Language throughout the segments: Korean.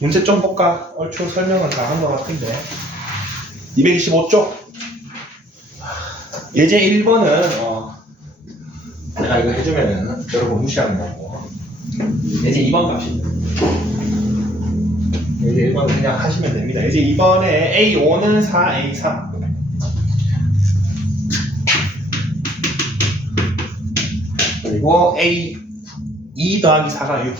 문제 좀 볼까? 얼추 설명은 다 한 것 같은데. 225쪽. 예제 1번은 내가 이거 해주면은 여러분 무시하는 거고. 예제 2번 값입니다. 예제 1번은 그냥 하시면 됩니다. 예제 2번에 A5는 4A3. 그리고 A 2 더하기 4가 6.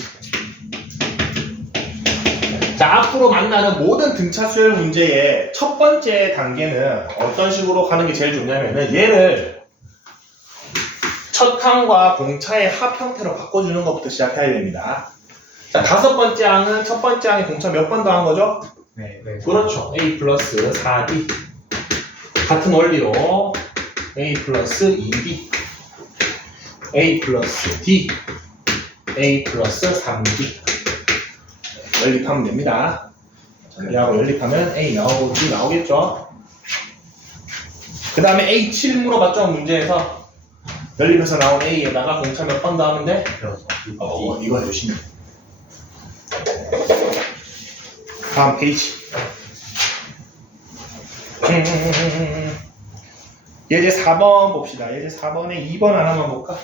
자, 앞으로 만나는 모든 등차 수열 문제의 첫 번째 단계는 어떤 식으로 가는 게 제일 좋냐면은 얘를 첫 항과 공차의 합 형태로 바꿔주는 것부터 시작해야 됩니다. 자, 다섯 번째 항은 첫 번째 항의 공차 몇 번 더한 거죠? 네. 그렇죠. A 플러스 4D. 같은 원리로 A 플러스 2D. A 플러스 D. A 플러스 3D. 연립하면 됩니다. 얘하고 연립하면 A 나오겠죠? 그 다음에 A7 물어봤죠? 문제에서. 연립해서 나온 A에다가 공차 몇 번 더하면 돼? 이거 해주시면 돼요. 다음 페이지. 예제 4번 봅시다. 예제 4번에 2번 하나만 볼까?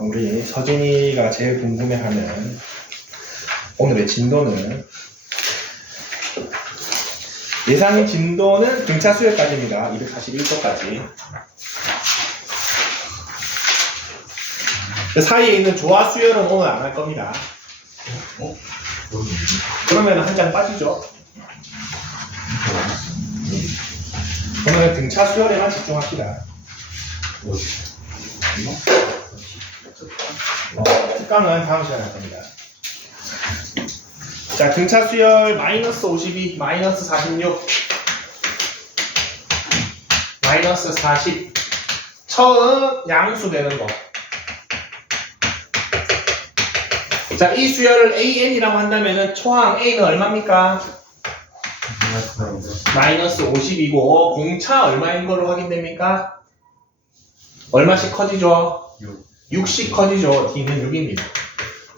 우리 서진이가 제일 궁금해하는 오늘의 진도는 예상 진도는 등차 수열까지입니다. 241도까지. 그 사이에 있는 조화 수열은 오늘 안 할 겁니다. 그러면 한 장 빠지죠. 오늘 등차 수열에만 집중합시다. 특강은 다음 시간에 할 겁니다. 자, 등차 수열 마이너스 52, 마이너스 46, 마이너스 40. 처음 양수 되는 거. 자, 이 수열을 AN이라고 한다면은 초항 A는 얼마입니까? 마이너스 50이고 공차 얼마인 걸로 확인됩니까? 얼마씩 커지죠? 6씩 커지죠. D는 6입니다.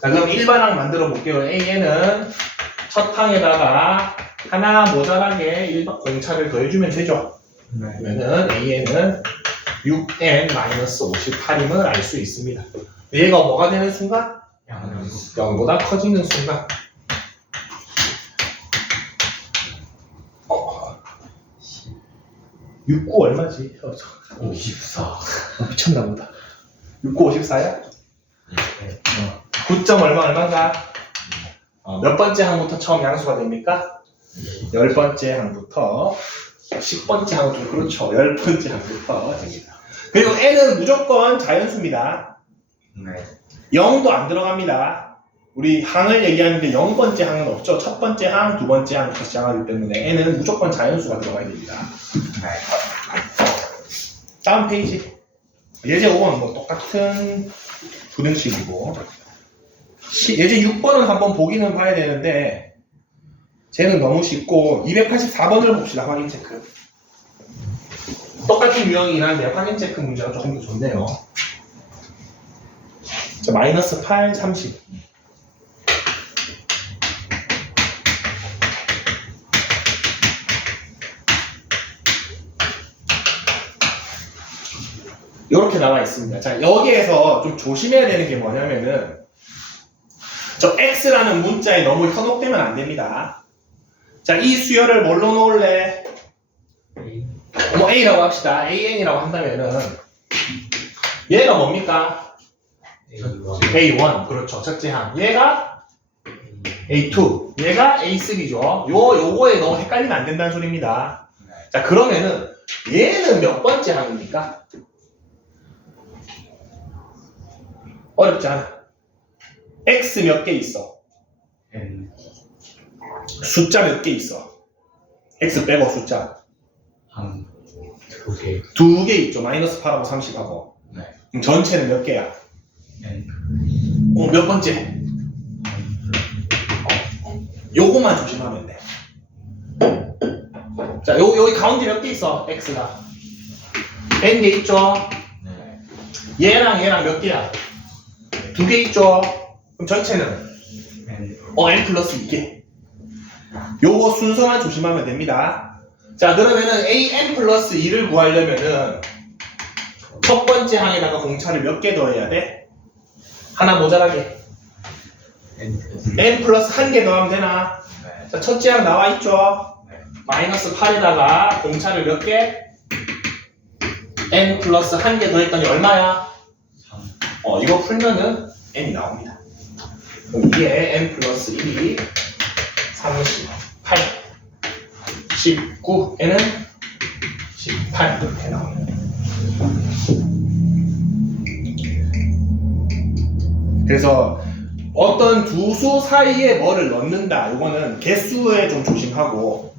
자, 그럼 일반항 만들어 볼게요. AN은 첫 항에다가 하나 모자라게 일반 공차를 더해주면 되죠. 그러면은 AN은 6N-58임을 알 수 있습니다. 얘가 뭐가 되는 순간? 0보다 커지는 순간. 69 얼마지? 54. 미쳤나 보다. 69 54야? 9점 얼마인가? 몇 번째 항부터 처음 양수가 됩니까? 10번째 항부터 10번째 항은 좀 그렇죠. 10번째 항부터 됩니다. 그리고 n은 무조건 자연수입니다. 0도 안 들어갑니다. 우리 항을 얘기하는데 0번째 항은 없죠. 첫 번째 항, 두 번째 항부터 시작하기 때문에 n은 무조건 자연수가 들어가야 됩니다. 다음 페이지. 예제 5번 뭐 똑같은 부등식이고 예제 6번은 한번 보기는 봐야 되는데 쟤는 너무 쉽고 284번을 봅시다. 확인 체크. 똑같은 유형이긴 한데 확인 체크 문제가 조금 더 좋네요. 자, 마이너스 8, 30. 이렇게 나와 있습니다. 자, 여기에서 좀 조심해야 되는 게 뭐냐면은 저 X라는 문자에 너무 현혹되면 안 됩니다. 자, 이 수열을 뭘로 놓을래? 뭐 A라고 합시다. AN이라고 한다면은 얘가 뭡니까? A1. 그렇죠. 첫째 항. 얘가 A2. 얘가 A3죠. 요거에 너무 헷갈리면 안 된다는 소리입니다. 자, 그러면은 얘는 몇 번째 항입니까? 어렵지 않아. X 몇 개 있어? 숫자 몇 개 있어? X 빼고 숫자. 두 개 있죠. 마이너스 8하고 30하고. 그럼 전체는 몇 개야? 몇 번째? 요거만 조심하면 돼. 자, 여기 가운데 몇 개 있어? X가. N개 있죠? 얘랑 얘랑 몇 개야? 2개 있죠? 그럼 전체는? n 플러스 2개. 요거 순서만 조심하면 됩니다. 자, 그러면은 an 플러스 2를 구하려면은 첫 번째 항에다가 공차를 몇 개 더해야 돼? 하나 모자라게. n 플러스 1개 더하면 되나? 자, 첫째 항 나와 있죠? 마이너스 8에다가 공차를 몇 개? n 플러스 1개 더했더니 얼마야? 이거 풀면은 n이 나옵니다. 그럼 이게 n 플러스 1이 38, 19, n은 18 이렇게 나옵니다. 그래서 어떤 두 수 사이에 뭐를 넣는다. 이거는 개수에 좀 조심하고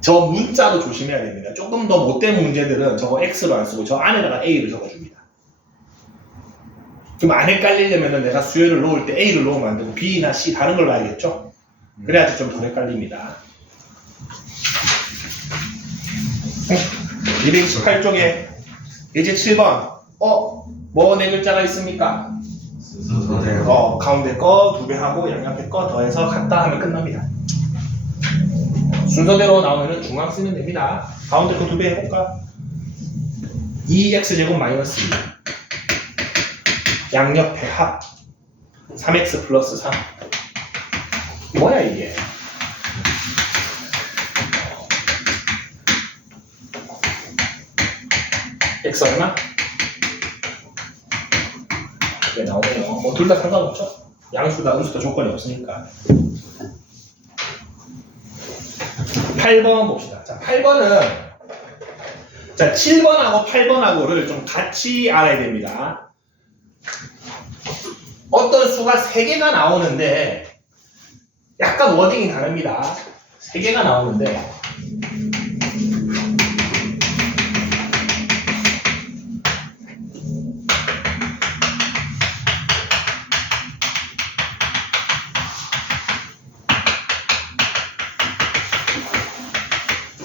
저 문자도 조심해야 됩니다. 조금 더 못된 문제들은 저거 x로 안 쓰고 저 안에다가 a를 적어줍니다. 좀 안 헷갈리려면 내가 수열을 놓을 때 a를 놓으면 안 되고 b나 c 다른 걸 봐야겠죠? 그래야지 좀 덜 헷갈립니다. 228쪽에 예제 7번 뭐 네 글자가 있습니까? 가운데 거 2배 하고 양옆에 거 더해서 같다 하면 끝납니다. 순서대로 나오면은 중앙 쓰면 됩니다. 가운데 거 2배 해볼까? 2x제곱 마이너스 2 양옆에 합 3x 플러스 3 뭐야 이게? x 얼마? 네, 나오네요. 뭐 둘 다 상관없죠? 양수다 음수다 조건이 없으니까. 8번 봅시다. 자, 8번은 자, 7번하고 8번하고를 좀 같이 알아야 됩니다. 어떤 수가 3개가 나오는데 약간 워딩이 다릅니다. 3개가 나오는데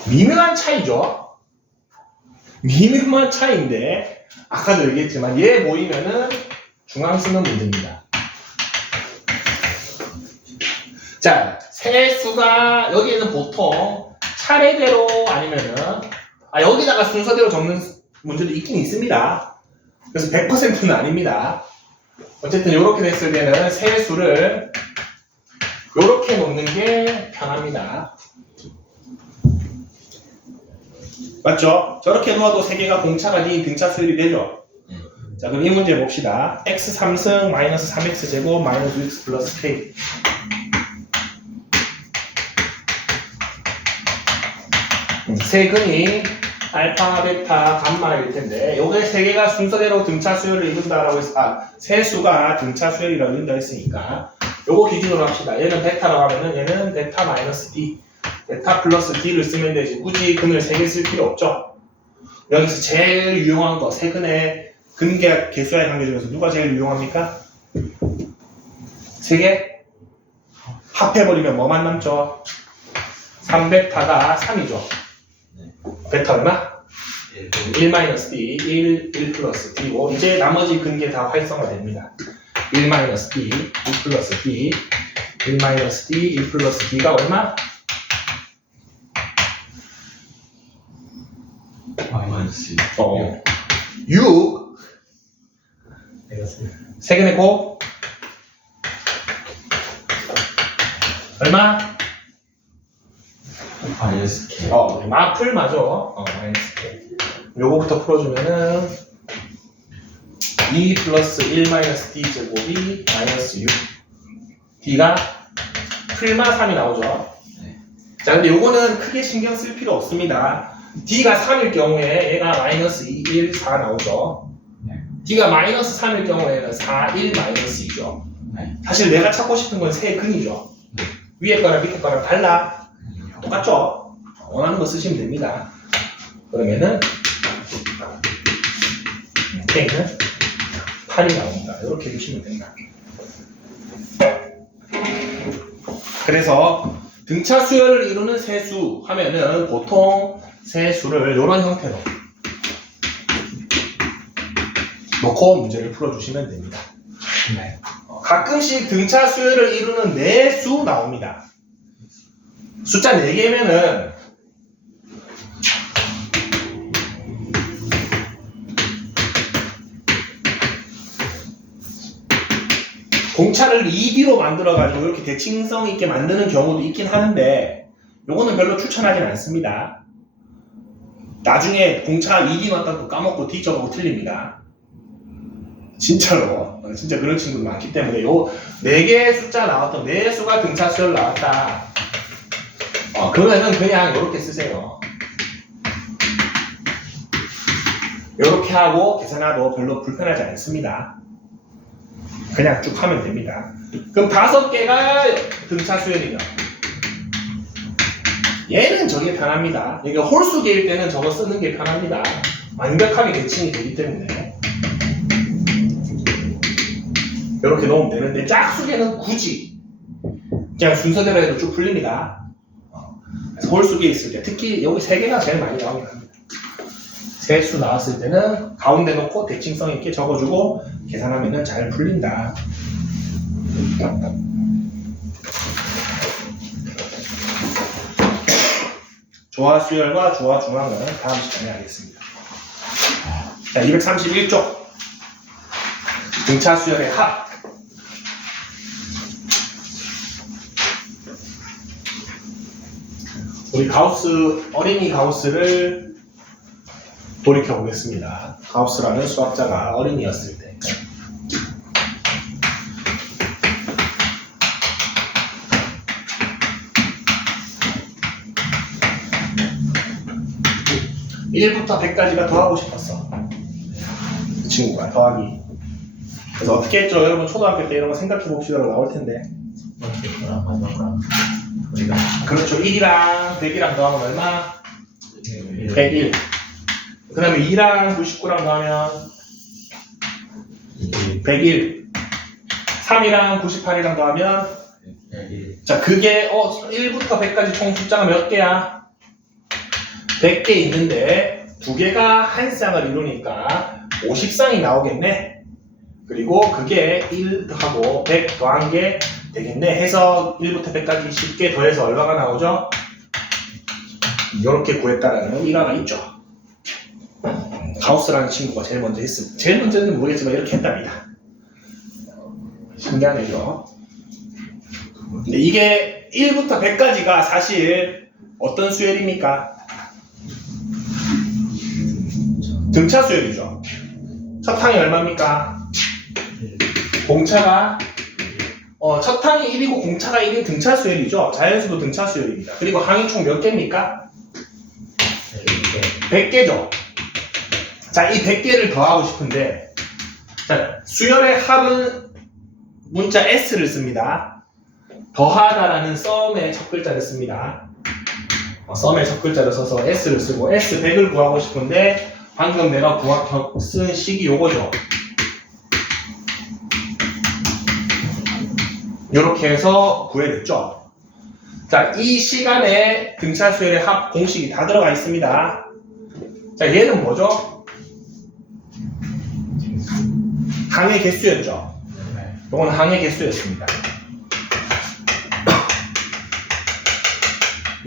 미묘한 차이죠. 미묘한 차이인데 아까도 얘기했지만 얘 모이면은 중앙 쓰는 문제입니다. 자, 세 수가 여기에는 보통 차례대로 아니면은 여기다가 순서대로 적는 문제도 있긴 있습니다. 그래서 100%는 아닙니다. 어쨌든 이렇게 됐을 때는 세 수를 이렇게 놓는 게 편합니다. 맞죠? 저렇게 놓아도 3개가 공차가 니 등차 수열이 되죠? 자, 그럼 이 문제 봅시다. x 3승 마이너스 3x 제곱 마이너스 6x 플러스 k 세근이 알파, 베타, 감마일 텐데 요게 3개가 순서대로 등차 수열을 이룬다라고 해서 세 수가 등차 수열이라고 이룬다 했으니까 요거 기준으로 합시다. 얘는 베타라고 하면은 얘는 베타 마이너스 d 베타 플러스 d를 쓰면 되지 굳이 근을 3개 쓸 필요 없죠. 여기서 제일 유용한 거 세근의 근계약 개수와의 관계 중에서 누가 제일 유용합니까? 3개? 합해버리면 뭐만 남죠? 3베타가 3이죠. 베타 얼마? 1-d, 1 플러스 d고 이제 나머지 근계 다 활성화됩니다. 1-d, 2 플러스 d, 1-d, 1 플러스 d가 얼마? 마이너스 6 세근의 곱 얼마? 마이너스 K 마플 맞아. 마이너스 K. 요거부터 풀어주면은 2 플러스 1 마이너스 D 제곱이 마이너스 6 D가 풀마 3이 나오죠. 자, 근데 요거는 크게 신경 쓸 필요 없습니다. D가 3일 경우에 얘가 마이너스 2, 1, 4 나오죠. D가 마이너스 3일 경우에는 4, 1, 마이너스 2죠. 사실 내가 찾고 싶은 건 세 근이죠. 위에 거랑 밑에 거랑 달라. 똑같죠? 원하는 거 쓰시면 됩니다. 그러면은 K는 8이 나옵니다. 이렇게 해주시면 됩니다. 그래서 등차 수열을 이루는 세수 하면은 보통 세수를 이런 형태로 놓고 문제를 풀어주시면 됩니다. 네. 가끔씩 등차 수열을 이루는 내수 나옵니다. 숫자 4개면은 공차를 2D로 만들어가지고 이렇게 대칭성 있게 만드는 경우도 있긴 하는데 요거는 별로 추천하진 않습니다. 나중에 공차 2D 넣었다고 까먹고 D 적어고 틀립니다. 진짜로 진짜 그런 친구들 많기 때문에 요 4개의 숫자 나왔던 내수가 등차 수열 나왔다. 그러면은 그냥 이렇게 쓰세요. 이렇게 하고 계산해도 별로 불편하지 않습니다. 그냥 쭉 하면 됩니다. 그럼 5개가 등차 수열이면 얘는 저게 편합니다. 이게 홀수 개일 때는 저거 쓰는 게 편합니다. 완벽하게 대칭이 되기 때문에 이렇게 넣으면 되는데 짝수개는 굳이 그냥 순서대로 해도 쭉 풀립니다. 그래서 홀수개 있을 때 특히 여기 3개가 제일 많이 나오긴 합니다. 세수 나왔을 때는 가운데 놓고 대칭성 있게 적어주고 계산하면 잘 풀린다. 조화 수열과 조화 중앙은 다음 시간에 하겠습니다. 자, 231쪽 등차 수열의 합. 우리 가우스, 어린이 가우스를 돌이켜 보겠습니다. 가우스라는 수학자가 어린이였을 때. (1부터 100까지가) 더하고 싶었어. 그 친구가 더하기. 그래서 어떻게 했죠? 여러분 초등학교 때 이런 거 생각해 봅시다로 나올 텐데. 그렇죠. 1이랑 100이랑 더하면 얼마? 101. 그 다음에 2랑 99랑 더하면 101. 3이랑 98이랑 더하면 자, 그게 1부터 100까지 총 숫자가 몇 개야? 100개 있는데 2개가 한 쌍을 이루니까 50쌍이 나오겠네. 그리고 그게 1하고 100 더한 게 되겠네 해서 1부터 100까지 10개 더해서 얼마가 나오죠? 이렇게 구했다라는 일화가 있죠. 가우스라는 친구가 제일 먼저 했습니다. 제일 먼저는 모르겠지만 이렇게 했답니다. 신기하네요. 근데 이게 1부터 100까지가 사실 어떤 수열입니까? 등차 수열이죠. 첫 항이 얼마입니까? 공차가 첫 항이 1이고 공차가 1인 등차 수열이죠. 자연수도 등차 수열입니다. 그리고 항이 총 몇 개입니까? 100개죠. 자, 이 100개를 더하고 싶은데, 자, 수열의 합은 문자 S를 씁니다. 더하다라는 썸의 첫 글자를 씁니다. 썸의 첫 글자를 써서 S를 쓰고 S100을 구하고 싶은데 방금 내가 쓴 식이 요거죠. 요렇게 해서 구해냈죠. 자, 이 시간에 등차 수열의 합 공식이 다 들어가 있습니다. 자, 얘는 뭐죠? 항의 개수였죠. 이건 항의 개수였습니다.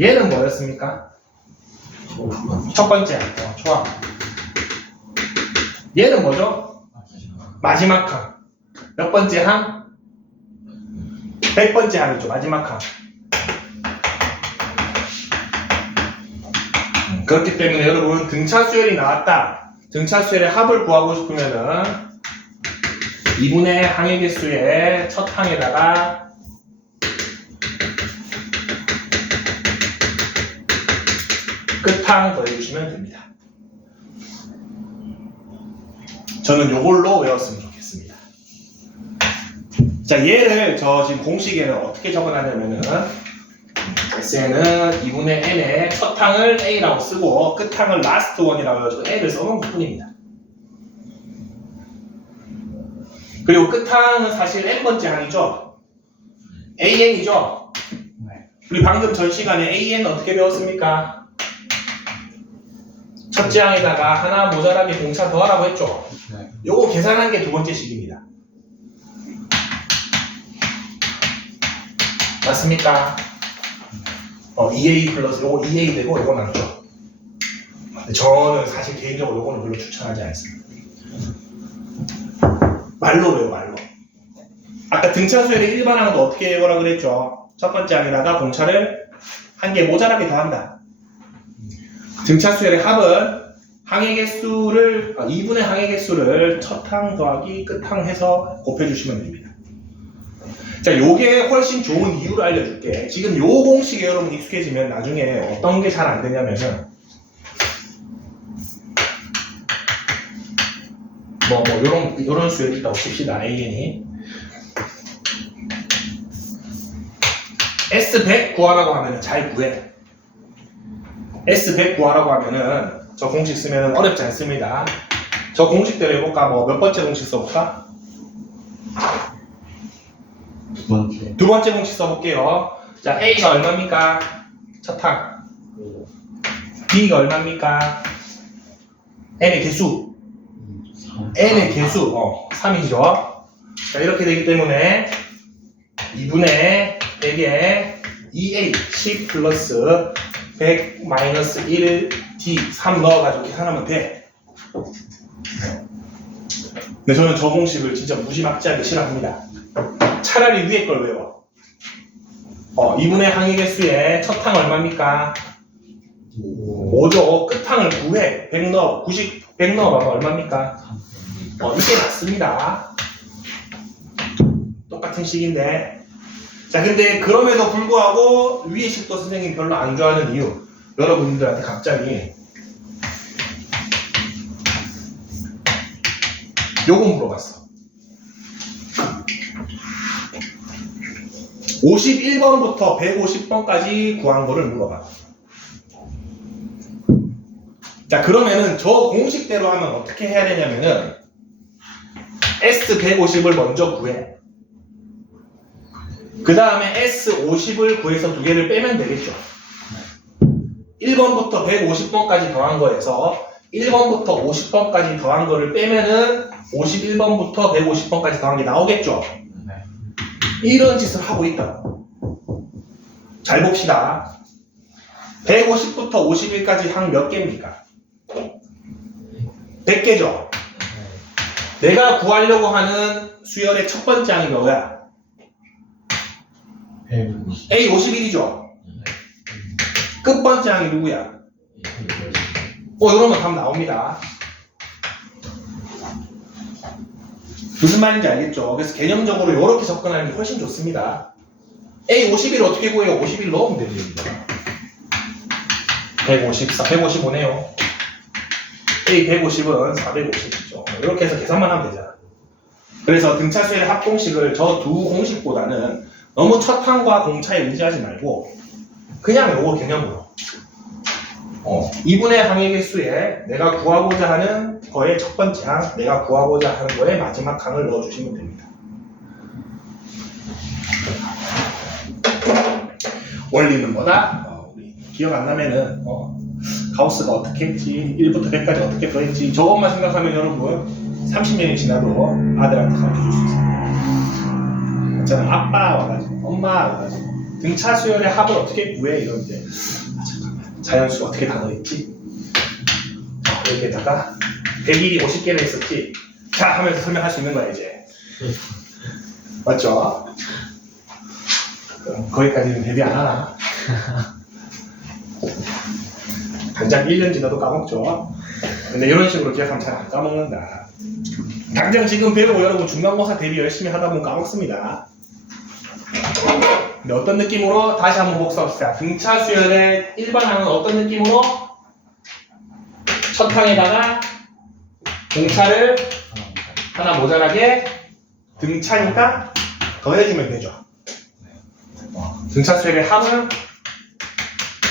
얘는 뭐였습니까? 첫 번째 항, 초항. 얘는 뭐죠? 마지막 항. 몇 번째 항? 100번째 항이죠. 마지막 항. 그렇기 때문에 여러분 등차 수열이 나왔다. 등차 수열의 합을 구하고 싶으면은 2분의 항의 개수의 첫 항에다가 끝항 더해주시면 됩니다. 저는 요걸로 외웠으면 좋겠습니다. 자, 얘를 저 지금 공식에는 어떻게 적어놨냐면은 SN은 2분의 n의 첫 항을 A라고 쓰고 끝 항을 last one이라고 해서 A를 써놓은 것 뿐입니다. 그리고 끝항은 사실 n번째 항이죠. AN이죠. 우리 방금 전 시간에 AN 어떻게 배웠습니까? 첫째 항에다가 하나 모자라게 공차 더하라고 했죠. 네. 요거 계산한 게 두 번째 식입니다. 맞습니까? 2a 플러스 요거 2a 되고 요거 나누죠. 저는 사실 개인적으로 요거는 별로 추천하지 않습니다. 말로 외워 말로. 아까 등차수열의 일반항도 어떻게 외우라 그랬죠? 첫 번째 항에다가 공차를 한 개 모자라게 더한다. 등차수열의 합은 항의 개수를 2분의 항의 개수를 첫 항 더하기 끝 항 해서 곱해주시면 됩니다. 자, 요게 훨씬 좋은 이유를 알려줄게. 지금 요 공식에 여러분 익숙해지면 나중에 어떤 게 잘 안 되냐면은 요런 수열이 있다고 칩시다. AN이 S100 구하라고 하면은 잘 구해. S100 구하라고 하면은 저 공식 쓰면은 어렵지 않습니다. 저 공식대로 해볼까? 몇 번째 공식 써볼까? 두 번째. 두 번째 공식 써볼게요. 자, A가 얼마입니까? 첫 항. B가 얼마입니까? N의 개수. N의 개수. 3이죠. 자, 이렇게 되기 때문에 2분의 100에 2A 10 플러스 100 마이너스 1 D 3 넣어가지고 계산하면 돼. 근데 저는 저 공식을 진짜 무지막지하게 싫어합니다. 차라리 위에 걸 외워. 2분의 항의 개수에 첫 항 얼마입니까? 5죠. 끝 항을 9해. 100 넣어. 100 넣어봐봐. 얼마입니까? 이게 맞습니다. 똑같은 식인데. 자, 근데 그럼에도 불구하고 위의 식도 선생님이 별로 안 좋아하는 이유. 여러분들한테 갑자기 요거 물어봤어. 51번부터 150번까지 구한 거를 물어봐. 자, 그러면은 저 공식대로 하면 어떻게 해야 되냐면은 S150을 먼저 구해. 그 다음에 S50을 구해서 두 개를 빼면 되겠죠. 1번부터 150번까지 더한 거에서 1번부터 50번까지 더한 거를 빼면은 51번부터 150번까지 더한 게 나오겠죠. 이런 짓을 하고 있다. 잘 봅시다. 150부터 51까지 항 몇 개입니까? 100개죠. 내가 구하려고 하는 수열의 첫 번째 항이 뭐야? A 51이죠. 끝 번째 항이 누구야? 이러면 답 나옵니다. 무슨 말인지 알겠죠? 그래서 개념적으로 이렇게 접근하는 게 훨씬 좋습니다. A 51 어떻게 구해요? 51 넣으면 됩니다. 154, 155네요. A 150은 450이죠. 이렇게 해서 계산만 하면 되잖아. 그래서 등차수의 합공식을 저 두 공식보다는 너무 첫 항과 공차에 의지하지 말고 그냥 요거 개념으로 2분의 항의 개수에 내가 구하고자 하는 거의 첫 번째 항, 내가 구하고자 하는 거의 마지막 항을 넣어주시면 됩니다. 원리는 뭐다? 우리 기억 안 나면은 가우스가 어떻게 했지, 1부터 100까지 어떻게 더했지, 저것만 생각하면 여러분 30년이 지나도 아들한테 가르쳐줄 수 있습니다. 저는 아빠 와가지고 엄마 와가지고 등차 수열의 합을 어떻게 구해 이러는데 잠깐만 자연수 어떻게 다 넣었지? 여기에다가 100일이 50개를 했었지? 자 하면서 설명할 수 있는 거야 이제. 맞죠? 그럼 거기까지는 대비 안 하나? 당장 1년 지나도 까먹죠? 근데 이런 식으로 기억하면 잘 안 까먹는다. 당장 지금 배우고 여러분 중간고사 대비 열심히 하다 보면 까먹습니다. 근데 어떤 느낌으로? 다시 한번 복습합시다. 등차 수열의 일반항은 어떤 느낌으로? 첫 항에다가 공차를 하나 모자라게 등차니까 더해주면 되죠. 등차 수열의 합은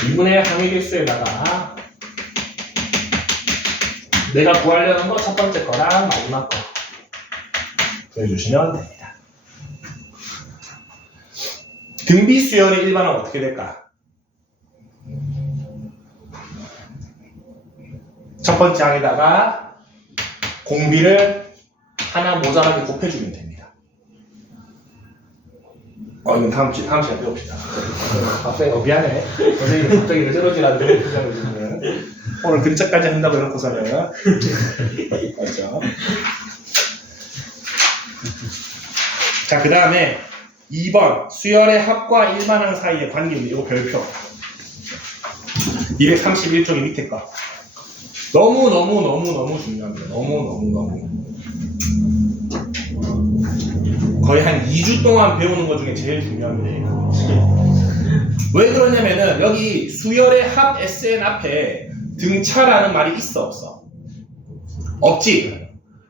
2분의 항의 개수에다가 내가 구하려는 거 첫 번째 거랑 마지막 거 더해주시면 됩니다. 등비 수열의 일반은 어떻게 될까? 첫 번째 항에다가 공비를 하나 모자라게 곱해주면 됩니다. 이건 다음 시간에 배웁시다. 갑자기 미안해. 선생님 갑자기 어지러지라는데 부장을 주면 오늘 근처까지 한다고 해놓고서는 맞죠? 자, 그 다음에 2번 수열의 합과 일반항 사이의 관계입니다. 이거 별표 231쪽의 밑에 거 너무 중요합니다. 너무 거의 한 2주 동안 배우는 것 중에 제일 중요합니다. 왜 그러냐면은 여기 수열의 합 SN 앞에 등차라는 말이 있어 없어? 없지?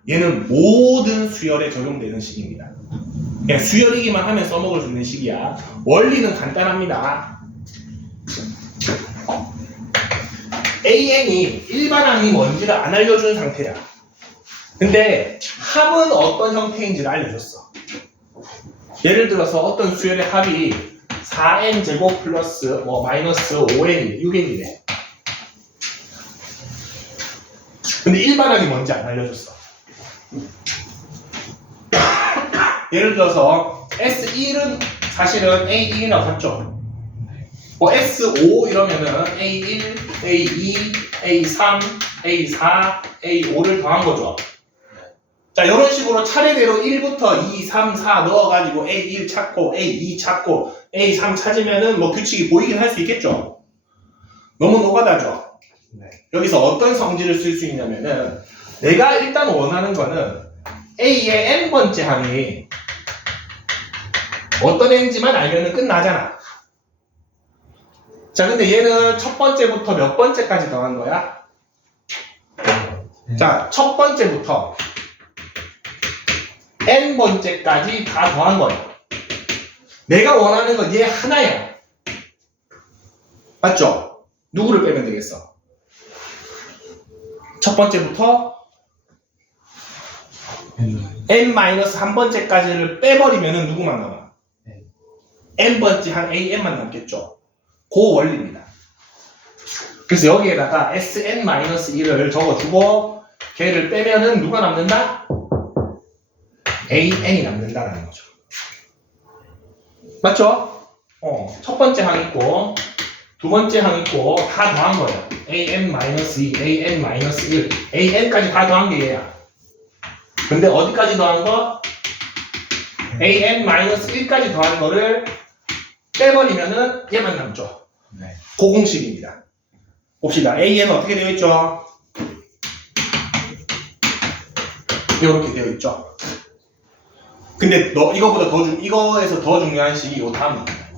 얘는 모든 수열에 적용되는 식입니다. 그냥 수열이기만 하면 써먹을 수 있는 식이야. 원리는 간단합니다. AN이 일반항이 뭔지를 안 알려준 상태야. 근데 합은 어떤 형태인지를 알려줬어. 예를 들어서 어떤 수열의 합이 4n 제곱 플러스 마이너스 5n, 6n이래. 근데 일반항이 뭔지 안 알려줬어. 예를 들어서 S1은 사실은 A1이라고 했죠. S5 이러면은 A1, A2, A3, A4, A5를 더한 거죠. 자, 이런 식으로 차례대로 1부터 2, 3, 4 넣어가지고 A1 찾고 A2 찾고 A3 찾으면은 규칙이 보이긴 할 수 있겠죠. 너무 노가다죠. 여기서 어떤 성질을 쓸 수 있냐면은 내가 일단 원하는 거는 A의 n번째 항이 어떤 n지만 알면은 끝나잖아. 자, 근데 얘는 첫 번째부터 몇 번째까지 더한 거야? 자, 첫 번째부터 n번째까지 다 더한 거예요. 내가 원하는 건 얘 하나예요. 맞죠? 누구를 빼면 되겠어? 첫 번째부터 n-1번째까지를 빼버리면 누구만 남아? n번째 한 an만 남겠죠. 그 원리입니다. 그래서 여기에다가 sn-1을 적어주고 걔를 빼면은 누가 남는다? an이 남는다라는 거죠. 맞죠? 첫 번째 항 있고 두 번째 항 있고 다 더한 거예요. an-2, an-1, an까지 다 더한 게 얘야. 근데 어디까지 더한 거? an-1까지 더한 거를 빼버리면은 얘만 남죠. 그 공식입니다. 봅시다. an은 어떻게 되어 있죠? 이렇게 되어 있죠. 근데 이거보다 이거에서 더 중요한 식이 요 다음입니다.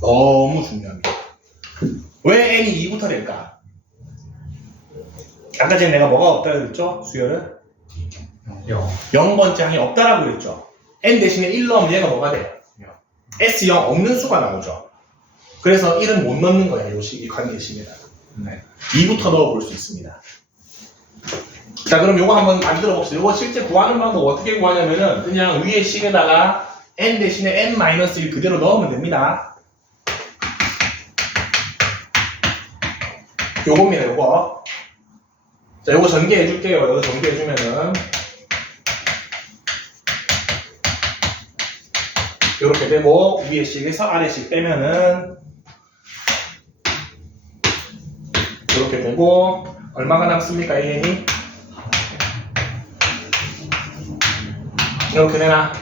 너무 중요합니다. 왜 n이 2부터 될까? 아까 전에 내가 뭐가 없다고 그랬죠? 수열은? 0번째 항이 없다라고 그랬죠. n 대신에 1 넣으면 얘가 뭐가 돼요? S0 없는 수가 나오죠. 그래서 1은 못 넣는 거예요. 이 관계식에다가. 2부터 넣어볼 수 있습니다. 자, 그럼 요거 한번 만들어 봅시다. 요거 실제 구하는 방법 어떻게 구하냐면은 그냥 위에 식에다가 n 대신에 n-1 그대로 넣으면 됩니다. 요겁니다, 요거. 자, 요거 전개해 줄게요. 요거 전개해 주면은 요렇게 되고 위에 식에서 아래 식 빼면은 요렇게 되고 얼마가 남습니까, an이? 이렇게 되나?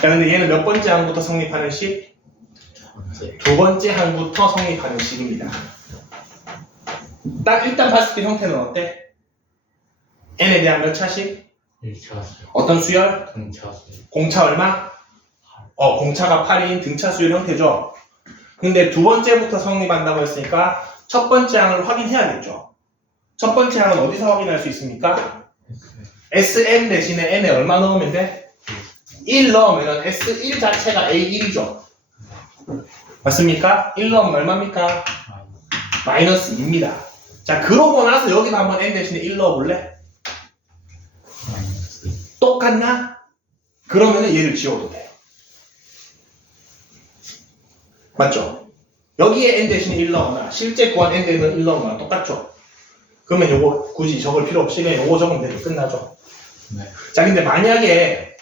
자, 근데 얘는 몇 번째 항부터 성립하는 식? 두 번째 항부터 성립하는 식입니다. 딱 일단 봤을 때 형태는 어때? n에 대한 몇 차식? 1차 어떤 수열? 등차 공차 얼마? 공차가 8인 등차 수열 형태죠. 근데 두 번째부터 성립한다고 했으니까 첫 번째 항을 확인해야겠죠. 첫 번째 항은 어디서 확인할 수 있습니까? Sn 대신에 n에 얼마 넣으면 돼? 1 넣으면 S1 자체가 A1이죠. 맞습니까? 1 넣으면 얼마입니까? 마이너스 2입니다. 자, 그러고 나서 여기다 한번 n 대신에 1 넣어볼래? 똑같나? 그러면 얘를 지워도 돼. 맞죠? 여기에 n 대신에 1 넣거나 실제 구한 n 대는 1 넣거나 똑같죠? 그러면 요거 굳이 적을 필요 없이 그냥 요거 적으면 되죠. 끝나죠? 네. 자, 근데 만약에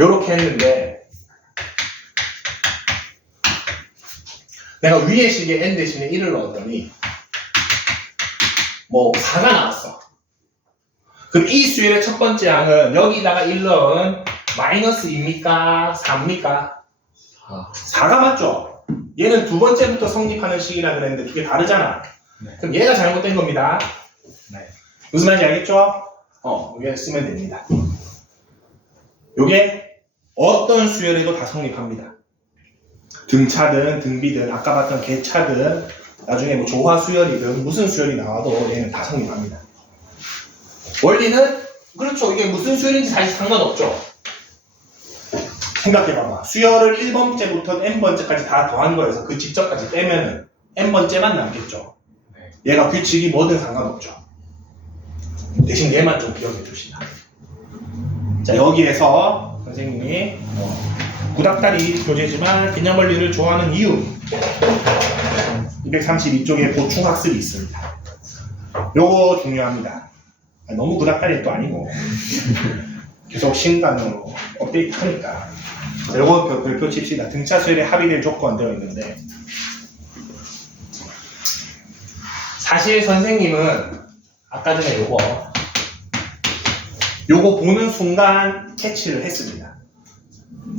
요렇게 했는데 내가 위에 식에 n 대신에 1을 넣었더니 뭐 4가 나왔어. 그럼 이 수열의 첫 번째 항은 여기다가 1 넣은 마이너스 2입니까? 4입니까? 4가 맞죠? 얘는 두 번째부터 성립하는 식이라 그랬는데 두 개 다르잖아. 네. 그럼 얘가 잘못된 겁니다. 네. 무슨 말인지 알겠죠? 여기에 쓰면 됩니다. 요게 어떤 수열에도 다 성립합니다. 등차든 등비든 아까 봤던 개차든 나중에 뭐 조화 수열이든 무슨 수열이 나와도 얘는 다 성립합니다. 원리는 그렇죠. 이게 무슨 수열인지 사실 상관없죠. 생각해봐봐. 수열을 1번째부터 n번째까지 다 더한 거에서 그 직접까지 빼면은 n번째만 남겠죠. 네. 얘가 규칙이 뭐든 상관없죠. 대신 얘만 좀 기억해 둡시다. 자, 여기에서 선생님이 구닥다리 교재지만 개념원리를 좋아하는 이유 232쪽에 보충학습이 있습니다. 요거 중요합니다. 너무 구닥다리는 또 아니고 계속 신간으로 업데이트 하니까. 자, 요거 별표 칩시다. 등차 수열에 합의될 조건 되어 있는데 사실 선생님은 아까 전에 요거 보는 순간 캐치를 했습니다.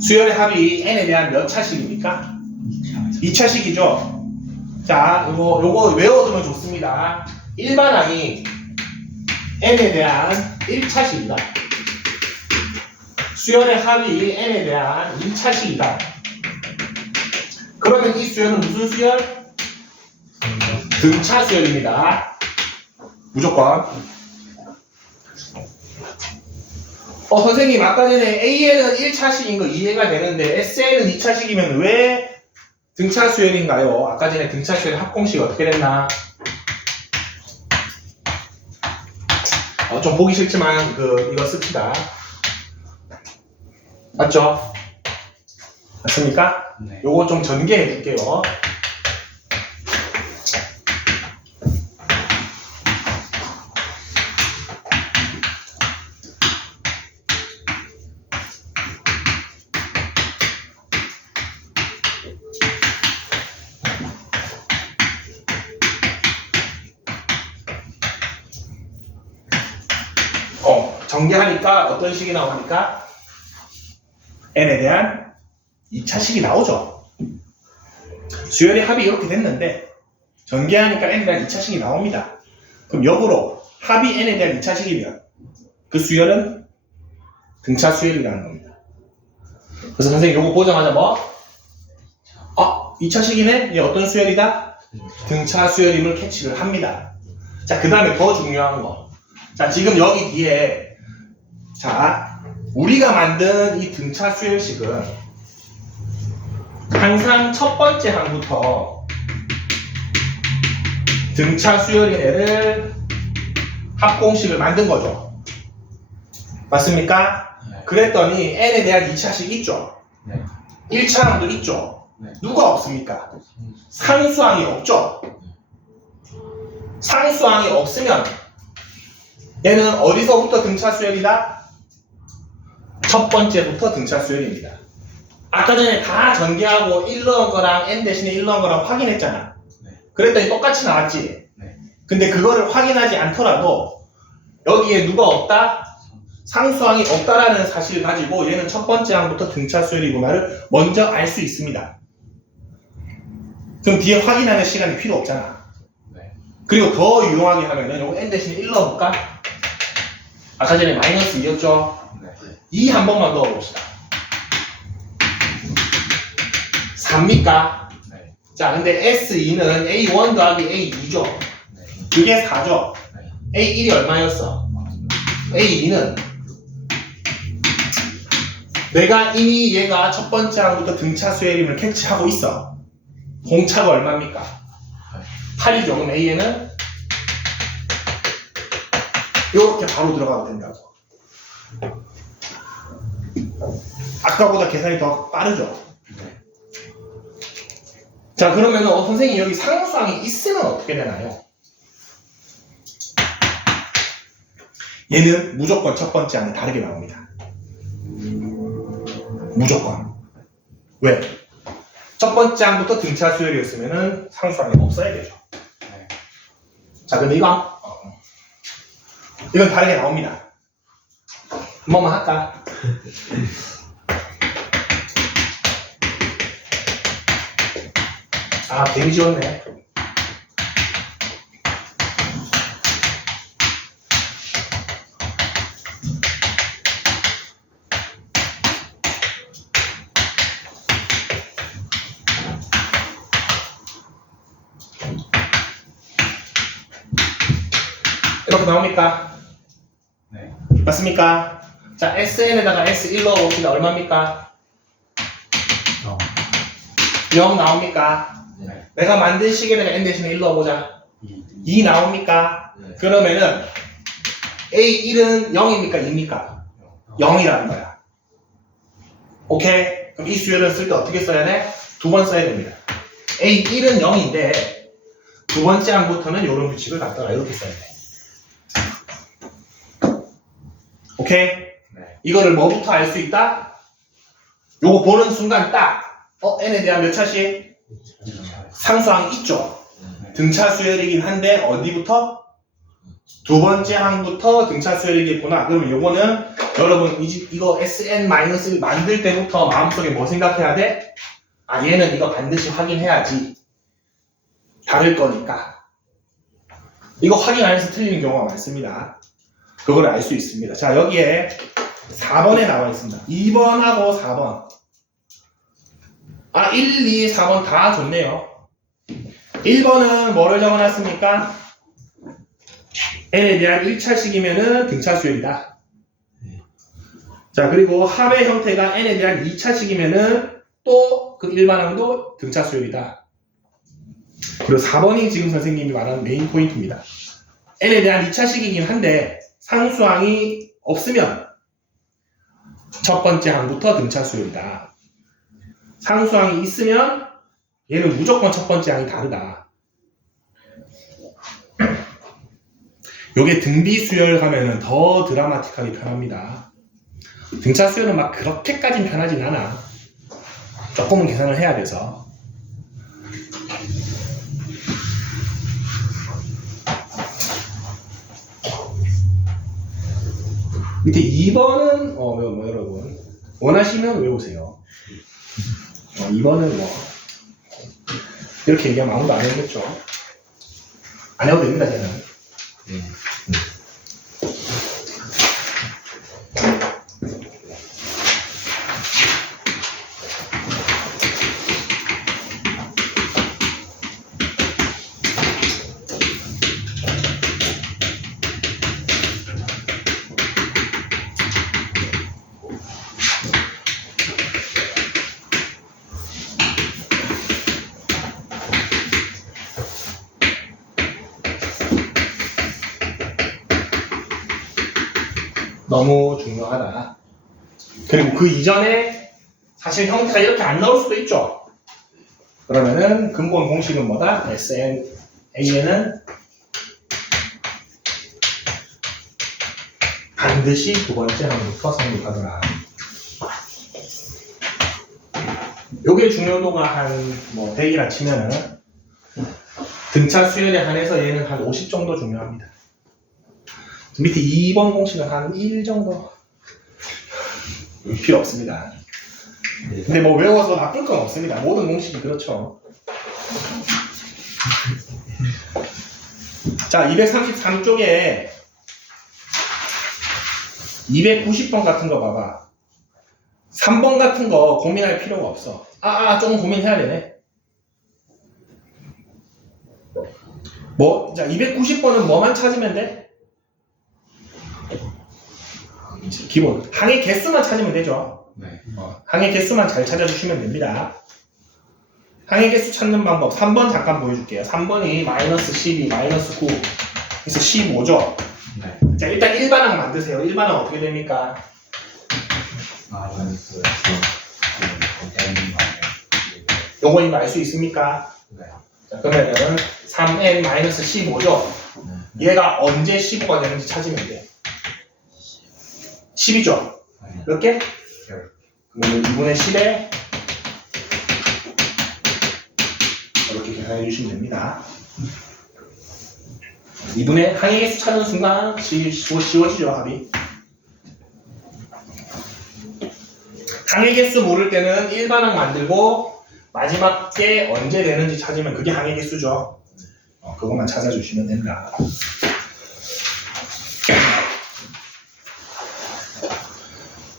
수열의 합이 n에 대한 몇 차식입니까? 2차식이죠. 자, 요거 외워두면 좋습니다. 일반항이 n에 대한 1차식이다. 수열의 합이 n에 대한 2차식이다. 그러면 이 수열은 무슨 수열? 등차 수열입니다. 무조건. 선생님 아까 전에 AN은 1차식인 거 이해가 되는데 SN은 2차식이면 왜 등차 수열인가요? 아까 전에 등차 수열의 합공식이 어떻게 됐나? 좀 보기 싫지만 이거 씁시다. 맞죠? 맞습니까? 네. 요거 좀 전개해 줄게요. 전개하니까 어떤 식이 나오니까 n에 대한 2차식이 나오죠. 수열의 합이 이렇게 됐는데 전개하니까 n에 대한 2차식이 나옵니다. 그럼 역으로 합이 n에 대한 2차식이면 그 수열은 등차 수열이라는 겁니다. 그래서 선생님 요거 보자마자 2차식이네? 얘 어떤 수열이다? 등차 수열임을 캐치를 합니다. 자, 그 다음에 더 중요한 거. 자, 지금 여기 뒤에 자, 우리가 만든 이 등차 수열식은 항상 첫 번째 항부터 등차 수열인 애를 합공식을 만든 거죠. 맞습니까? 네. 그랬더니 n에 대한 2차식 있죠. 네. 1차항도 있죠. 네. 누가 없습니까? 상수항이 없죠. 상수항이 없으면 얘는 어디서부터 등차 수열이다? 첫 번째부터 등차 수열입니다. 아까 전에 다 전개하고 1 넣은 거랑 n 대신에 1 넣은 거랑 확인했잖아. 네. 그랬더니 똑같이 나왔지. 네. 근데 그거를 확인하지 않더라도 여기에 누가 없다? 상수항이 없다라는 사실을 가지고 얘는 첫 번째 항부터 등차 수열이구나를 먼저 알 수 있습니다. 그럼 뒤에 확인하는 시간이 필요 없잖아. 네. 그리고 더 유용하게 하면은 요거 n 대신에 1 넣어볼까? 아까 전에 마이너스 2였죠? 네. 2 한 번만 넣어봅시다. 4입니까? 네. 자, 근데 S2는 A1 더하기 A2죠? 네. 그게 4죠? 네. A1이 얼마였어? A2는 내가 이미 얘가 첫 번째 항부터 등차 수열임을 캐치하고 있어. 공차가 얼마입니까? 8이죠. 그럼 A에는 이렇게 바로 들어가도 된다고. 아까보다 계산이 더 빠르죠. 자, 그러면 선생님 여기 상수항이 있으면 어떻게 되나요? 얘는 무조건 첫 번째 항이 다르게 나옵니다. 무조건. 왜? 첫 번째 항부터 등차 수열이었으면 상수항이 없어야 되죠. 자, 근데 이건 다르게 나옵니다. 한 번만 할까? 아, 되게 지웠네. 이렇게 나옵니까? 네. 맞습니까? 자, SN에다가 S1 넣어봅시다. 얼마입니까? 0 나옵니까? 네. 내가 만든 식에다가 N 대신에 1 넣어보자. 2. 2 나옵니까? 네. 그러면은 A1은 0입니까? 2입니까? 0이라는 거야. 오케이? 그럼 이 수열을 쓸 때 어떻게 써야 돼? 두 번 써야 됩니다. A1은 0인데 두 번째 항부터는 이런 규칙을 갖다가 이렇게 써야 돼. 오케이? 네. 이거를 뭐부터 알 수 있다? 요거 보는 순간 딱 n에 대한 몇 차씩? 상수항이 있죠. 등차 수열이긴 한데 어디부터? 두 번째 항부터 등차 수열이겠구나. 그러면 요거는 여러분 이거 SN-1 만들 때부터 마음속에 뭐 생각해야 돼? 아, 얘는 이거 반드시 확인해야지. 다를 거니까. 이거 확인 안 해서 틀리는 경우가 많습니다. 그걸 알 수 있습니다. 자, 여기에 4번에 나와 있습니다. 2번하고 4번. 아, 1, 2, 4번 다 좋네요. 1번은 뭐를 적어놨습니까? n에 대한 1차식이면은 등차수열이다. 자, 그리고 합의 형태가 n에 대한 2차식이면은 또 그 일반항도 등차수열이다. 그리고 4번이 지금 선생님이 말하는 메인 포인트입니다. n에 대한 2차식이긴 한데 상수항이 없으면 첫 번째 항부터 등차수열이다. 상수항이 있으면 얘는 무조건 첫 번째 항이 다르다. 요게 등비수열 가면은 더 드라마틱하게 편합니다. 등차수열은 막 그렇게까진 편하진 않아. 조금은 계산을 해야 돼서. 밑에 2번은 여러분 원하시면 외우세요. 2번은 이렇게 얘기하면 아무도 안 해주겠죠. 안 해도 됩니다, 저는. 너무 중요하다. 그리고 그 이전에 사실 형태가 이렇게 안 나올 수도 있죠. 그러면은 근본 공식은 뭐다? SNA는 반드시 두 번째 항부터 성립하더라. 요게 중요도가 한 100이라 치면은 등차 수열에 한해서 얘는 한 50 정도 중요합니다. 밑에 2번 공식은 한 1 정도 필요 없습니다. 근데 외워서 나쁠 건 없습니다. 모든 공식이 그렇죠. 자, 233쪽에 290번 같은 거 봐봐. 3번 같은 거 고민할 필요가 없어. 조금 고민해야 되네. 자, 290번은 뭐만 찾으면 돼? 기본 항의 개수만 찾으면 되죠. 네. 항의 개수만 잘 찾아주시면 됩니다. 항의 개수 찾는 방법 3번 잠깐 보여줄게요. 3번이 마이너스 12, 마이너스 9 그래서 15죠. 네. 자, 일단 일반항 만드세요. 일반항 어떻게 됩니까? 요거 이거 알 수 있습니까? 네. 자, 그러면은 3n-15죠? 얘가 언제 15가 되는지 찾으면 돼. 10이죠? 몇 개? 그러면 2분의 10에 이렇게 계산해 주시면 됩니다. 2분의 항의 개수 찾은 순간 쉬워지죠, 합이. 항의 개수 모를 때는 일반항 만들고 마지막 게 언제 되는지 찾으면 그게 항의 개수죠. 그것만 찾아주시면 된다.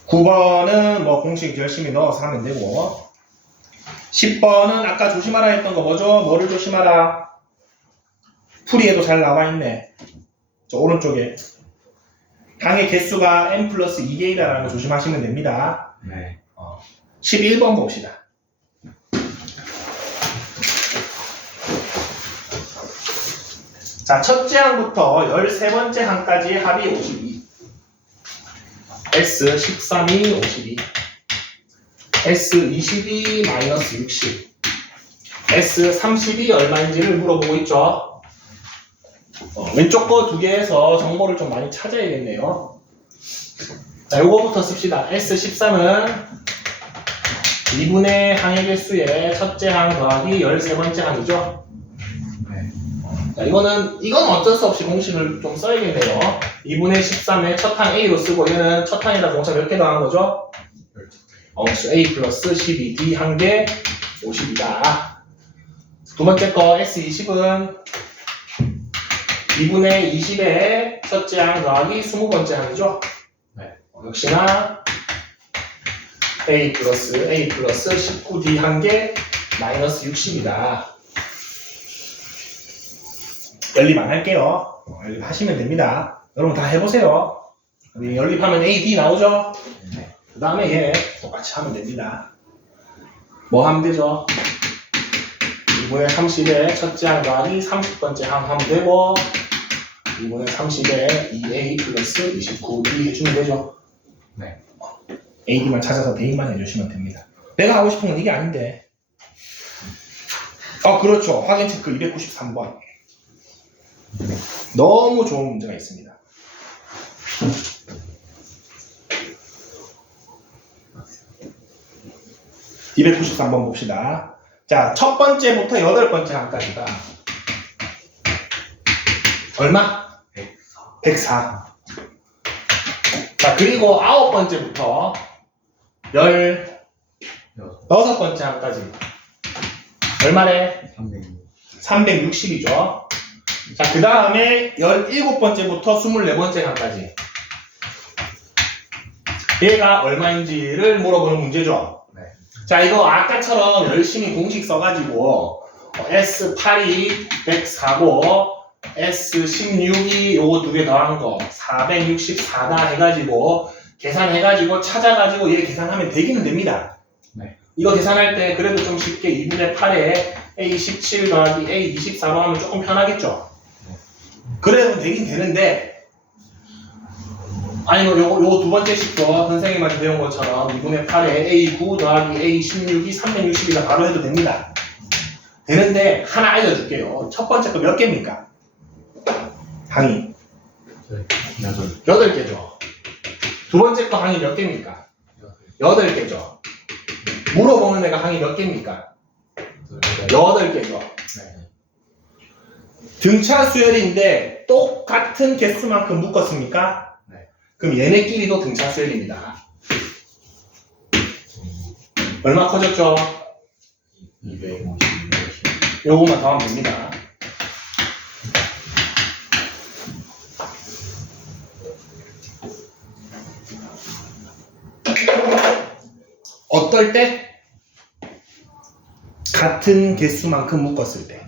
(9번은) 뭐 공식 열심히 넣어서 하면 되고, 10번은 아까 조심하라 했던 거 뭐죠? 뭐를 조심하라? 풀이에도 잘 나와 있네. 저 오른쪽에 항의 개수가 n 플러스 2개이다라는 거 조심하시면 됩니다. 네. 11번 봅시다. 자, 첫째 항부터 13번째 항까지의 합이 52. S13이 52. S22 마이너스 60. S30이 얼마인지를 물어보고 있죠. 왼쪽 거 두 개에서 정보를 좀 많이 찾아야겠네요. 자, 요거부터 씁시다. S13은 2분의 항의 개수의 첫째 항 더하기 13번째 항이죠. 네. 자, 이건 어쩔 수 없이 공식을 좀 써야겠네요. 2분의 13의 첫 항 A로 쓰고 얘는 첫 항에다 공차 몇 개 더한 거죠? A 플러스 12D 한 개 50이다. 두 번째 거 S20은 2분의 20의 첫째 항 더하기 20번째 항이죠? 네. 역시나 A 플러스 19D 한 개 마이너스 60이다. 연립 안 할게요. 연립하시면 됩니다. 여러분 다 해보세요. 연립하면 A, D 나오죠? 네. 그 다음에 얘 똑같이 하면 됩니다. 뭐 하면 되죠? 2분의 30의 첫째 항 더하기 30번째 항 하면 되고 2분의 30의 2A 플러스 29D 해주면 되죠? 네. AD만 찾아서 대입만 해주시면 됩니다. 내가 하고 싶은 건 이게 아닌데. 그렇죠. 확인 체크 293번. 너무 좋은 문제가 있습니다. (293번) 봅시다. 자, 첫 번째부터 8번째 항까지가 얼마? 104. 자, 그리고 9번째부터 16번째 항까지 얼마래? 360이죠. 자, 그 다음에 17번째부터 24번째 항까지 얘가 얼마인지를 물어보는 문제죠. 네. 자, 이거 아까처럼 열심히 공식 써가지고 S8이 104고 S16이 요거 두 개 더한 거 464다 해가지고 계산해가지고 찾아가지고 얘 계산하면 되기는 됩니다. 네. 이거 계산할 때 그래도 좀 쉽게 2분의 8에 A17 더하기 A24로 하면 조금 편하겠죠. 그래도 되긴 되는데 아니 요거 두 번째 식도 선생님한테 배운 것처럼 2분의 8에 A9 더하기 A16이 360이다 바로 해도 됩니다. 되는데 하나 알려줄게요. 첫 번째 거 몇 개입니까? 항이 8개죠. 두 번째 거 항이 몇 개입니까? 8개죠. 물어보는 애가 항이 몇 개입니까? 8개죠. 등차 수열인데 똑같은 개수만큼 묶었습니까? 네. 그럼 얘네끼리도 등차 수열입니다. 얼마 커졌죠? 250. 요거만 더하면 됩니다. 어떨 때? 같은 개수만큼 묶었을 때.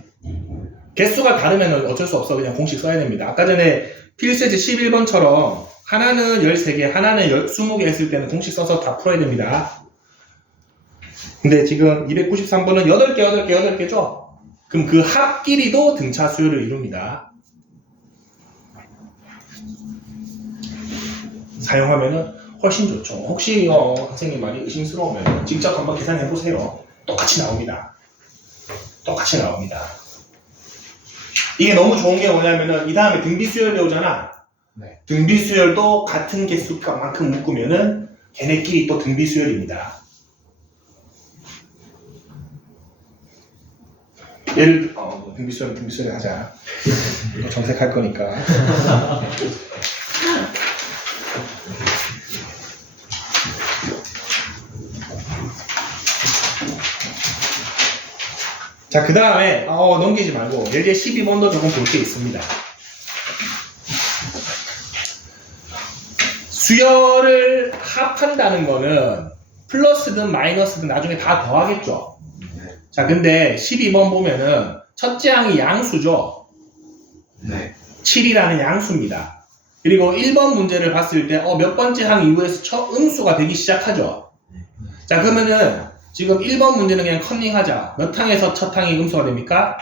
개수가 다르면 어쩔 수 없어. 그냥 공식 써야 됩니다. 아까 전에 필수제 11번처럼 하나는 13개, 하나는 20개 했을 때는 공식 써서 다 풀어야 됩니다. 근데 지금 293번은 8개죠? 그럼 그 합끼리도 등차 수열을 이룹니다. 사용하면은 훨씬 좋죠. 혹시 선생님 말이 의심스러우면 직접 한번 계산해 보세요. 똑같이 나옵니다. 똑같이 나옵니다. 이게 너무 좋은 게 뭐냐면은 이 다음에 등비수열 배우잖아. 네. 등비수열도 같은 개수만큼 묶으면은 걔네끼리 또 등비수열입니다. 예를 등비수열 하자. 또 정색할 거니까. 자, 그 다음에 넘기지 말고 예제 12번도 조금 볼 게 있습니다. 수열을 합한다는 거는 플러스든 마이너스든 나중에 다 더하겠죠. 자, 근데 12번 보면은 첫째 항이 양수죠. 네. 7이라는 양수입니다. 그리고 1번 문제를 봤을 때 몇 번째 항 이후에서 첫 음수가 되기 시작하죠. 자, 그러면은 지금 1번 문제는 그냥 컨닝하자. 몇 항에서 첫 항이 음수가 됩니까?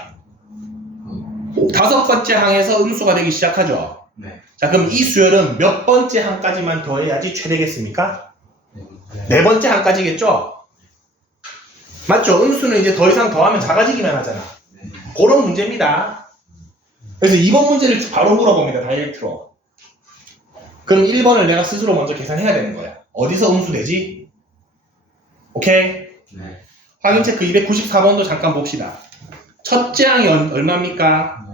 5번째 항에서 음수가 되기 시작하죠. 네. 자, 그럼 이 수열은 몇 번째 항까지만 더해야지 최대겠습니까? 네 번째 항까지겠죠? 맞죠? 음수는 이제 더 이상 더하면 작아지기만 하잖아. 네. 그런 문제입니다. 그래서 2번 문제를 바로 물어봅니다. 다이렉트로. 그럼 1번을 내가 스스로 먼저 계산해야 되는 거야. 어디서 음수 되지? 오케이? 네. 확인 체크 294번도 잠깐 봅시다. 첫째 항이 얼마입니까?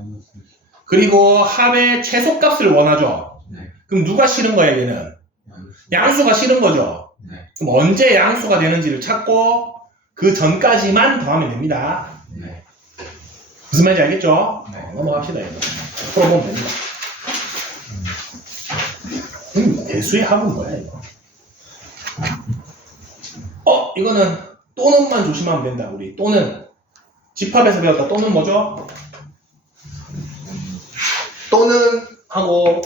그리고 합의 최소값을 원하죠. 네. 그럼 누가 싫은 거야, 얘는? 양수가 싫은 거죠. 네. 그럼 언제 양수가 되는지를 찾고 그 전까지만 더하면 됩니다. 네. 무슨 말인지 알겠죠? 네. 넘어갑시다, 이거. 풀어보면 됩니다. 대수의 합은 뭐야, 이거? 이거는 또는만 조심하면 된다, 우리. 또는. 집합에서 배웠다. 또는 뭐죠? 또는 하고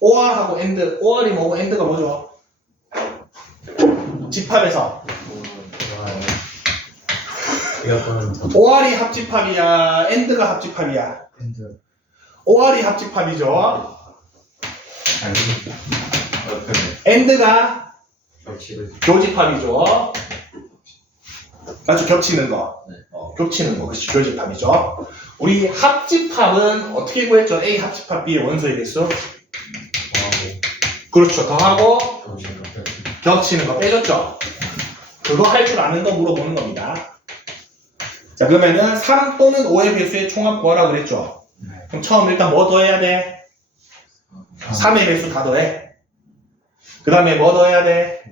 or하고 and. or이 뭐고 and가 뭐죠? 집합에서 or이 합집합이야, and가 합집합이야. or이 합집합이죠. and가 교집합이죠. 맞죠? 겹치는 거. 겹치는 거. 그렇지. 교집합이죠. 우리 합집합은 어떻게 구했죠? A 합집합 B의 원소의 개수. 그렇죠. 더하고 겹치는 거 빼줬죠. 그거 할 줄 아는 거 물어보는 겁니다. 자, 그러면은 3 또는 5의 배수의 총합 구하라고 그랬죠. 그럼 처음 일단 뭐 더해야 돼? 3의 배수 다 더해. 그 다음에 뭐 더해야 돼?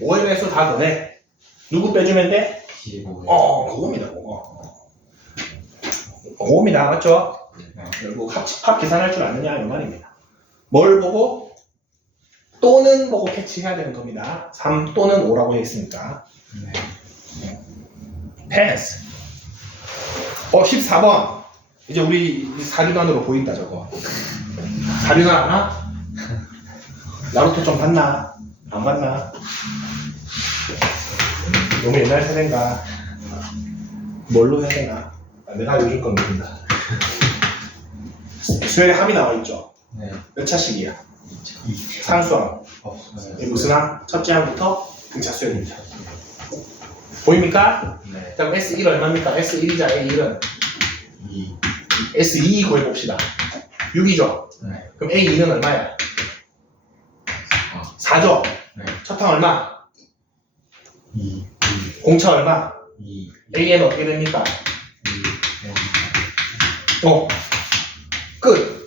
5의 배수 다 더해. 누구 빼주면 돼? 그겁니다, 그거. 그겁니다, 맞죠? 결국 합집합 계산할 줄 아느냐, 이 말입니다. 뭘 보고? 또는 보고 캐치해야 되는 겁니다. 3 또는 5라고 했으니까. 패스. 14번. 이제 우리 사륜안으로 보인다, 저거. 사륜안 아나? 나루토 좀 봤나? 안 봤나? 너무 옛날 세대인가? 뭘로 해야 되나? 내가 요즘 건 모른다. 수열의 합이 나와있죠? 몇 차식이야? 상수항. 이게 무슨 항? 첫째 항부터 등차 수열입니다. 보입니까? 네. 자, 그럼 S1 얼마입니까? S1이자 A1은? 2. S2 구해봅시다. 6이죠? 네. 그럼 A2는 얼마야? 4죠? 네. 첫 항 얼마? 2. 공차 얼마? 2. AN 어떻게 됩니까? 2. 끝.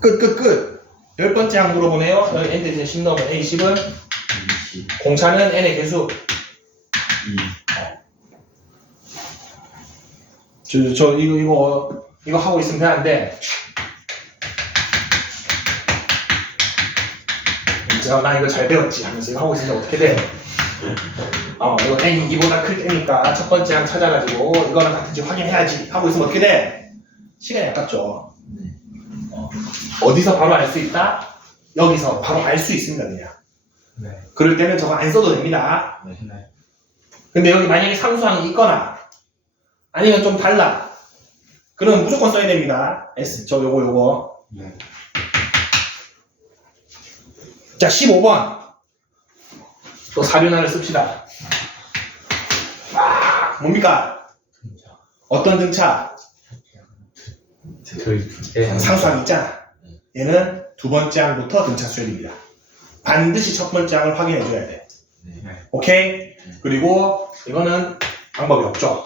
끝. 10번째 항 물어보네요. 여기 N대 이제 10 넣으면 A10은 20. 공차는 N의 개수. 2. 이거 하고 있으면 되는데. 나 이거 잘 배웠지 하면서 이거 하고 있으면 어떻게 돼? 이거 N 2보다 클 때니까 첫 번째 항 찾아가지고 이거랑 같은지 확인해야지 하고 있으면 어떻게 돼? 시간이 아깝죠. 어디서 바로 알 수 있다? 여기서 바로 알 수 있습니다, 그냥. 네. 그럴 때는 저거 안 써도 됩니다. 네. 근데 여기 만약에 상수항이 있거나 아니면 좀 달라. 그러면 무조건 써야 됩니다. S, 요거. 네. 자, 15번. 또 사륜안을 씁시다. 뭡니까? 등차. 어떤 등차? 저희 두께. 상수항 있잖아. 얘는 두 번째 항부터 등차 수열입니다. 반드시 첫 번째 항을 확인해 줘야 돼. 네. 오케이? 그리고 이거는 방법이 없죠.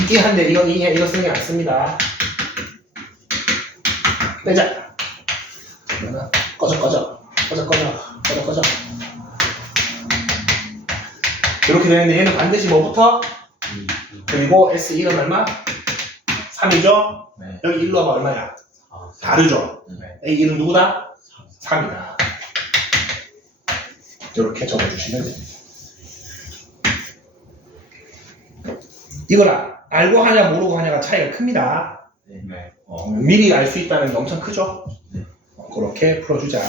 있긴 한데 이거 쓰는 게 안 씁니다. 빼자. 꺼져. 이렇게 되는데 얘는 반드시 뭐부터? 그리고 S1은 얼마? 3이죠? 네. 여기 1로 하면 얼마야? 아, 다르죠? 네. A1은 누구다? 3이다. 이렇게 적어주시면 됩니다. 이걸 알고 하냐 모르고 하냐가 차이가 큽니다. 네. 미리 알 수 있다는 게 엄청 크죠? 네. 그렇게 풀어주자.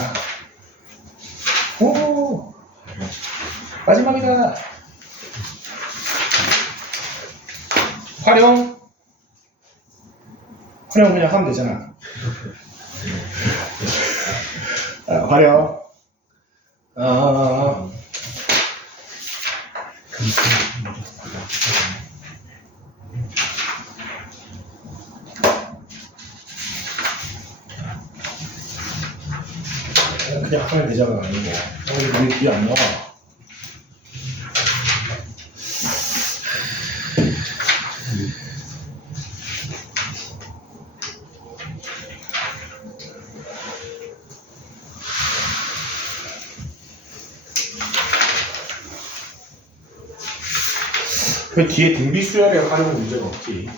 오, 마지막이다. 활용 그냥 하면 되잖아. 활용. 그냥 하면 되잖아. 이거 우리 뒤에 안 나와. 그 뒤에 등비 수열에 활용은 문제가 없지.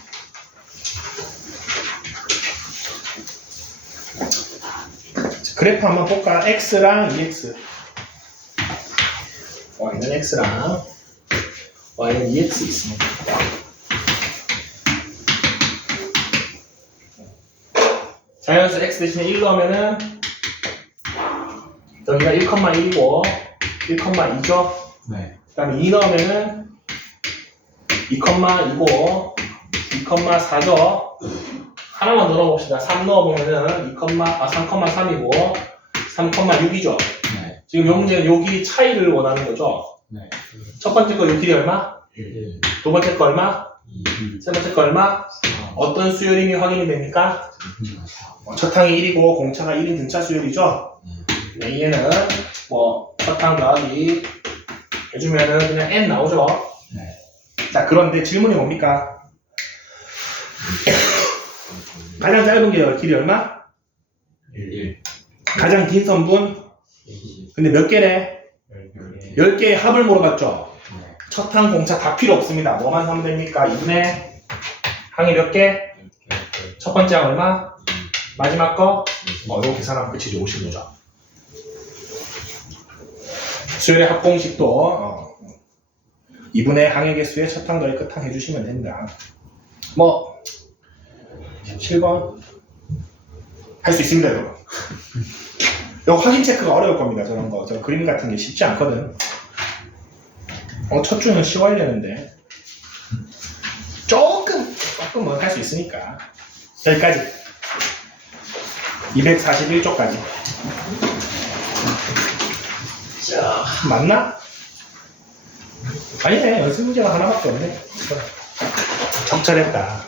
그래프 한번 볼까? X랑 EX. Y는 X랑 Y는 EX 있습니다. 자연수 X 대신에 1로 하면은 여기가 1,1이고 1,2죠? 네. 그 다음에 2 넣으면은 2,2고 2,4죠? 하나만 넣어봅시다. 3 넣어보면은 3,3이고 3,6이죠? 네. 지금 요 문제는 요 길이 차이를 원하는 거죠? 네. 첫 번째 거 요 길이 얼마? 1, 두 번째 거 얼마? 2, 세 번째 거 얼마? 4, 어떤 수열임이 확인이 됩니까? 첫 항이 1이고 공차가 1인 등차 수열이죠? 네, 얘는 첫 항 더하기 해주면은 그냥 n 나오죠? 네. 자, 그런데 질문이 뭡니까? 가장 짧은 게 길이 얼마? 1, 가장 긴 선분? 20, 근데 몇 개래? 10개의 합을 물어봤죠? 네. 첫 항 공차 다 필요 없습니다. 뭐만 하면 됩니까? 2분의 항이 몇 개? 첫 번째 항 얼마? 마지막 거? 이거 계산하면 끝이죠. 55죠. 수열의 합공식도 2분의 항의 개수의 첫 항 더하기 끝 항 해주시면 됩니다. 17번 할 수 있습니다, 여러분. 이거 확인 체크가 어려울 겁니다. 저런 거. 저 그림 같은 게 쉽지 않거든. 첫 주는 쉬워야 되는데 조금은 할 수 있으니까. 여기까지 241쪽까지. 자, 맞나? 아니네. 연습 문제가 하나밖에 없네. 적절했다.